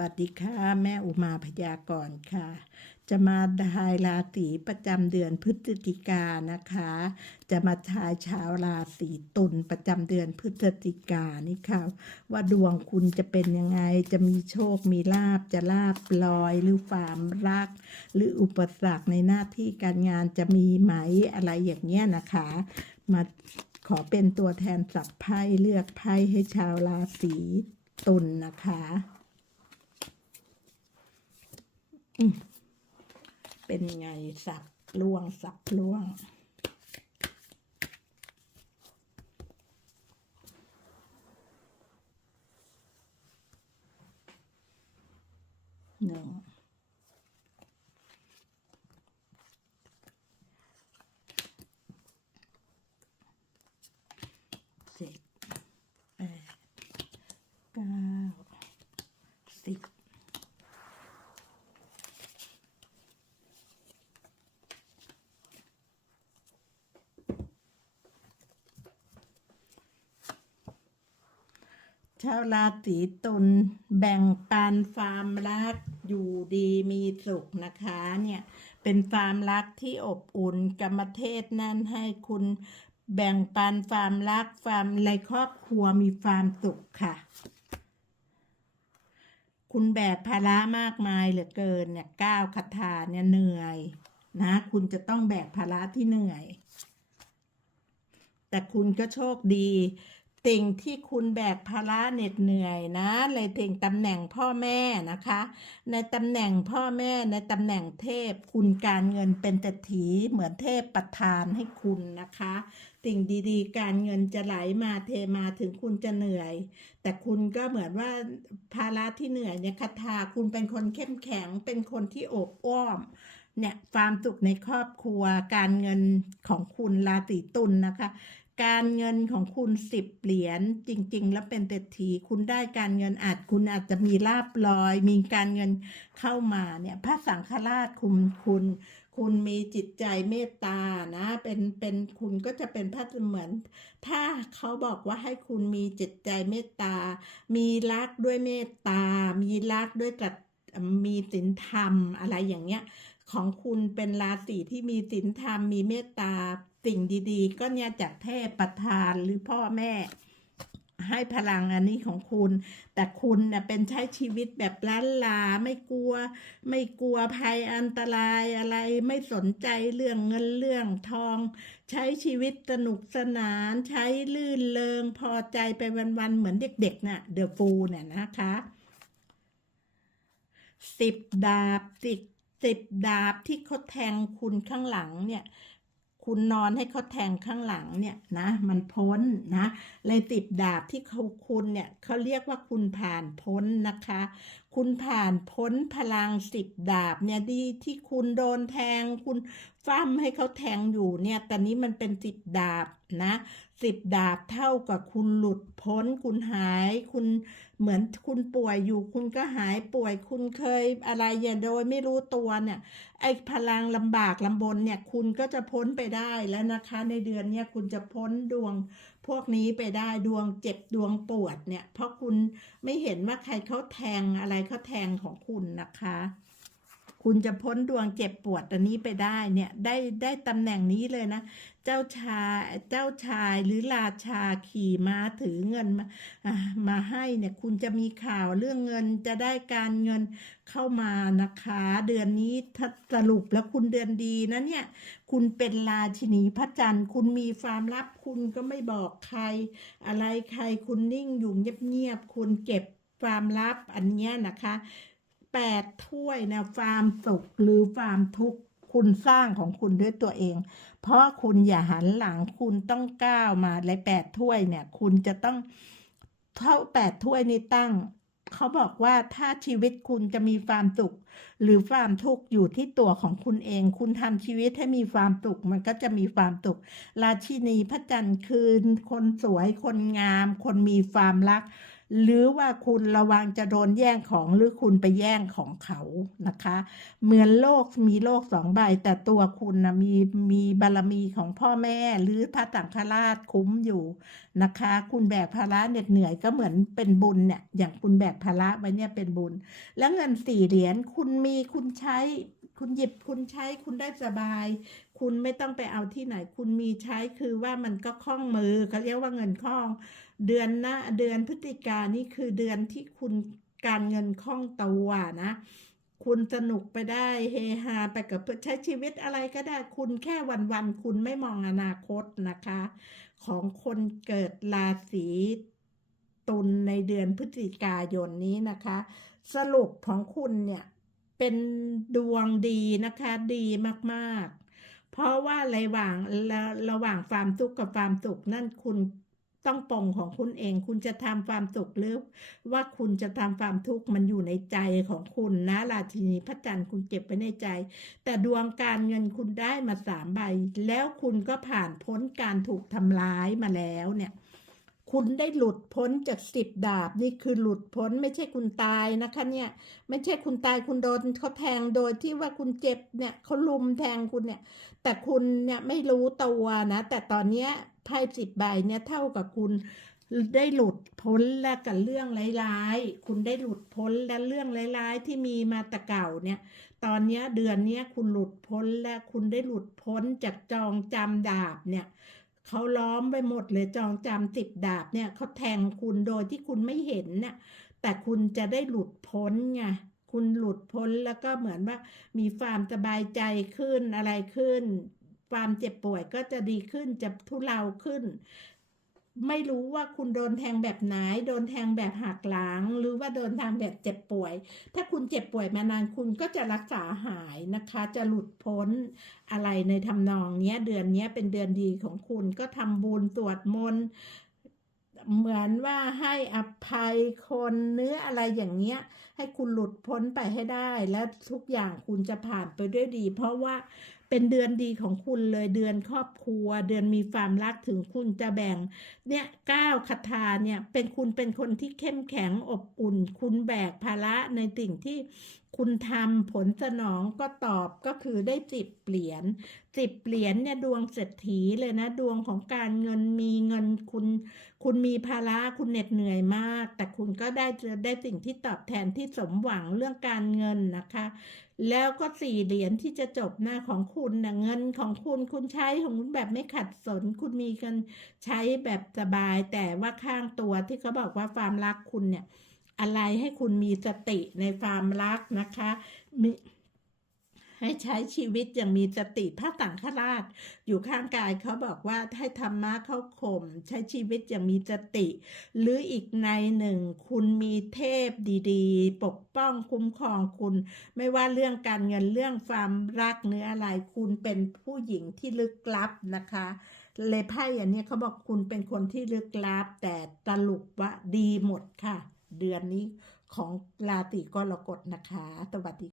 วัสดีค่ะ แม่อุมาพยากรณ์ค่ะ จะมาทายราศีประจำเดือนพฤศจิกานะคะ จะมาทายชาวราศีตุลประจำเดือนพฤศจิกานี่ค่ะ ว่าดวงคุณจะเป็นยังไง จะมีโชคมีลาบจะลาบลอยหรือความรัก หรืออุปสรรคในหน้าที่การงานจะมีไหมอะไรอย่างเงี้ยนะคะ มาขอเป็นตัวแทนสับไพ่เลือกไพ่ให้ชาวราศีตุลนะคะ เป็นไงสับล่วงสับล่วง หนึ่งเจ็ดแปดเก้าสิบ ชาวราศีตุลแบ่งปันความรักอยู่ดีมีสุขนะคะเนี่ยเป็นความรักที่อบอุ่นกรรมเทศนั่นให้คุณแบ่งปันความรักความในครอบครัวมีความสุขค่ะ คุณแบกภาระมากมายเหลือเกินเนี่ยก้าวคาถาเนี่ยเหนื่อยนะ คุณจะต้องแบกภาระที่เหนื่อย แต่คุณก็โชคดี ติ่งที่คุณแบกภาระเหน็ดเหนื่อยนะเลยติ่งตำแหน่งพ่อแม่นะคะ ในตำแหน่งพ่อแม่ในตำแหน่งเทพ คุณการเงินเป็นเศรษฐีเหมือนเทพประทานให้คุณนะคะสิ่งดีๆ การเงินจะไหลมาเทมาถึงคุณจะเหนื่อย แต่คุณก็เหมือนว่าภาระที่เหนื่อยเนี่ยคาถาคุณเป็นคนเข้มแข็งเป็นคนที่อบอ้อมเนี่ยความสุขในครอบครัวการเงินของคุณราศีตุลนะคะ การเงินของคุณสิบเหรียญจริง ๆ แล้วเป็นเศรษฐีคุณได้การเงินอาจคุณอาจจะมีลาบลอย มีการเงินเข้ามาเนี่ยพระสังฆราชคุณคุณคุณมีจิตใจเมตตานะเป็นเป็นคุณก็จะเป็นพระเหมือน ถ้าเขาบอกว่าให้คุณมีจิตใจเมตตา มีรักด้วยเมตตา มีรักด้วยตรัสมีศีลธรรมอะไรอย่างเงี้ยของคุณเป็นราศีที่มีศีลธรรมมีเมตตา สิ่งดีๆ ก็เนี่ยจากเทพประทานหรือพ่อแม่ ให้พลังอันนี้ของคุณ แต่คุณเน่ยเป็นใช้ชีวิตแบบล้านลาไม่กลัว ไม่กลัวภัยอันตรายอะไรไม่สนใจเรื่องเงินเรื่องทอง ใช้ชีวิตสนุกสนาน ใช้ลื่นเลงพอใจไปวันๆเหมือนเด็กๆน่ะเดอะฟูเนี่ยนะคะสิบดาบสิบสิบดาบที่เขาแทงคุณข้างหลังเนี่ย คุณนอนให้เขาแทงข้างหลังเนี่ยนะมันพ้นนะเลยติดดาบที่เขาคุณเนี่ยเขาเรียกว่าคุณผ่านพ้นนะคะ คุณผ่านพ้นพลังสิบดาบเนี่ยดีที่คุณโดนแทง คุณฟั่มให้เขาแทงอยู่เนี่ยแต่นี้มันเป็นสิบดาบนะสิบดาบเท่ากับคุณหลุดพ้น คุณหาย คุณเหมือนคุณป่วยอยู่ คุณก็หายป่วย คุณเคยอะไรอย่างโดยไม่รู้ตัวเนี่ยไอ้พลังลำบากลำบนเนี่ย คุณก็จะพ้นไปได้แล้วนะคะ ในเดือนเนี้ยคุณจะพ้นดวงพวกนี้ไปได้ดวงเจ็บดวงปวดเนี่ย เพราะคุณไม่เห็นว่าใครเขาแทงอะไรเขาแทงของคุณนะคะ คุณจะพ้นดวงเจ็บปวดอันนี้ไปได้เนี่ยได้ได้ตำแหน่งนี้เลยนะ เจ้าชายเจ้าชายหรือราชาขี่ม้าถือเงินมาอ่ามาให้เนี่ยคุณจะมีข่าวเรื่องเงินจะได้การเงินเข้ามานะคะ เดือนนี้ถ้าสรุปแล้วคุณเดือนดีนะเนี่ยคุณเป็นราชินีพระจันทร์ คุณมีความลับคุณก็ไม่บอกใคร อะไรใครคุณนิ่งอยู่เงียบๆคุณเก็บความลับอันเนี้ยนะคะแปดถ้วยนะความสุขหรือความทุกข์คุณสร้างของคุณด้วยตัวเอง เพราะคุณอย่าหันหลังคุณต้องก้าวมาเลยแปดถ้วยเนี่ย คุณจะต้องเท่าแปดถ้วยนี้ตั้ง เขาบอกว่าถ้าชีวิตคุณจะมีความสุข หรือความทุกข์อยู่ที่ตัวของคุณเอง คุณทำชีวิตให้มีความสุข มันก็จะมีความสุข ราชินีพระจันทร์คือคนสวยคนงาม คนมีความรัก หรือว่าคุณระวังจะโดนแย่งของหรือคุณไปแย่งของเขานะคะ เหมือนโลกมีโลกสองใบ แต่ตัวคุณนะมีมีบารมีของพ่อแม่หรือพระสังฆราชคุ้มอยู่นะคะ คุณแบกภาระเหน็ดเหนื่อยก็เหมือนเป็นบุญเนี่ยอย่างคุณแบกภาระไว้เนี่ยเป็นบุญ แล้วเงินสี่เหรียญคุณมีคุณใช้คุณหยิบคุณใช้คุณได้สบาย คุณไม่ต้องไปเอาที่ไหน คุณมีใช้คือว่ามันก็คล่องมือเขาเรียกว่าเงินคล่อง เดือนหน้าเดือนพฤศจิกานี่คือเดือนที่คุณการเงินคล่องตัวนะ คุณสนุกไปได้เฮฮาไปกับใช้ชีวิตอะไรก็ได้ คุณแค่วันๆคุณไม่มองอนาคตนะคะ ของคนเกิดราศีตุลในเดือนพฤศจิกายนนี้นะคะ สรุปของคุณเนี่ยเป็นดวงดีนะคะดีมากๆ เพราะว่าระหว่างระระหว่างความทุกข์กับความสุขนั่นคุณ ต้องปองของคุณเอง คุณจะทำความสุขหรือว่าคุณจะทำความทุกข์มันอยู่ในใจของคุณนะ ราชินีพระจันทร์คุณเก็บไว้ในใจ แต่ดวงการเงินคุณได้มาสามใบ แล้วคุณก็ผ่านพ้นการถูกทำร้ายมาแล้วเนี่ย คุณได้หลุดพ้นจากสิบดาบนี่คือหลุดพ้นไม่ใช่คุณตายนะคะเนี่ยไม่ใช่คุณตายคุณโดนเขาแทงโดยที่ว่าคุณเจ็บเนี่ยเขาลุมแทงคุณเนี่ย แต่คุณเนี่ยไม่รู้ตัวนะ แต่ตอนเนี้ยไพ่สิบใบเนี่ยเท่ากับคุณได้หลุดพ้นแล้วกับเรื่องร้ายๆ คุณได้หลุดพ้นและเรื่องร้ายๆ ที่มีมาแต่เก่าเนี่ย ตอนเนี้ยเดือนเนี้ยคุณหลุดพ้นและคุณได้หลุดพ้นจากจองจำดาบเนี่ย เขาล้อมไปหมดเลยจองจำสิบดาบเนี่ยเขาแทงคุณโดยที่คุณไม่เห็นเนี่ยแต่คุณจะได้หลุดพ้นไงคุณหลุดพ้นแล้วก็เหมือนว่ามีความสบายใจขึ้นอะไรขึ้น ความเจ็บป่วยก็จะดีขึ้นจะทุเลาขึ้น ไม่รู้ว่าคุณโดนแทงแบบไหน โดนแทงแบบหักหลัง หรือว่าโดนแทงแบบเจ็บป่วย ถ้าคุณเจ็บป่วยมานานคุณก็จะรักษาหายนะคะ จะหลุดพ้นอะไรในทำนองเนี้ย เดือนเนี้ยเป็นเดือนดีของคุณก็ทำบุญสวดมนต์เหมือนว่าให้อภัยคนเนื้ออะไรอย่างเงี้ยให้คุณหลุดพ้นไปให้ได้ และทุกอย่างคุณจะผ่านไปด้วยดี เพราะว่าเป็นเดือนดีของคุณเลยเดือนครอบครัว เดือนมีความรักถึงคุณจะแบ่ง เนี่ยเก้าคาถาเนี่ยเป็นคุณเป็นคนที่เข้มแข็งอบอุ่น คุณแบกภาระในสิ่งที่คุณทำผลสนองก็ตอบก็คือได้สิบเหรียญสิบเหรียญเนี่ยดวงเศรษฐีเลยนะ ดวงของการเงินมีเงินคุณ คุณมีภาระคุณเหน็ดเหนื่อยมาก แต่คุณก็ได้เจอได้สิ่งที่ตอบแทนที่สมหวังเรื่องการเงินนะคะ แล้วก็สี่เหรียญที่จะจบหน้าของคุณนะเงินของคุณคุณใช้ของคุณแบบไม่ขัดสน คุณมีกันใช้แบบสบาย แต่ว่าข้างตัวที่เขาบอกว่าความรักคุณเนี่ย อะไรให้คุณมีสติในความรักนะคะมี ให้ใช้ชีวิตอย่างมีสติพระสังฆราช อยู่ข้างกายเขาบอกว่าให้ธรรมะเข้าข่มใช้ชีวิตอย่างมีสติ หรืออีกในหนึ่ง คุณมีเทพดีๆ ปกป้องคุ้มครองคุณ ไม่ว่าเรื่องการเงินเรื่องความรักเนื้ออะไรคุณเป็นผู้หญิงที่ลึกลับนะคะเลยไพ่อันนี้เขาบอกคุณเป็นคนที่ลึกลับแต่ตลุกว่าดีหมดค่ะ เดือนนี้ของราตรีกรกฎนะคะ สวัสดี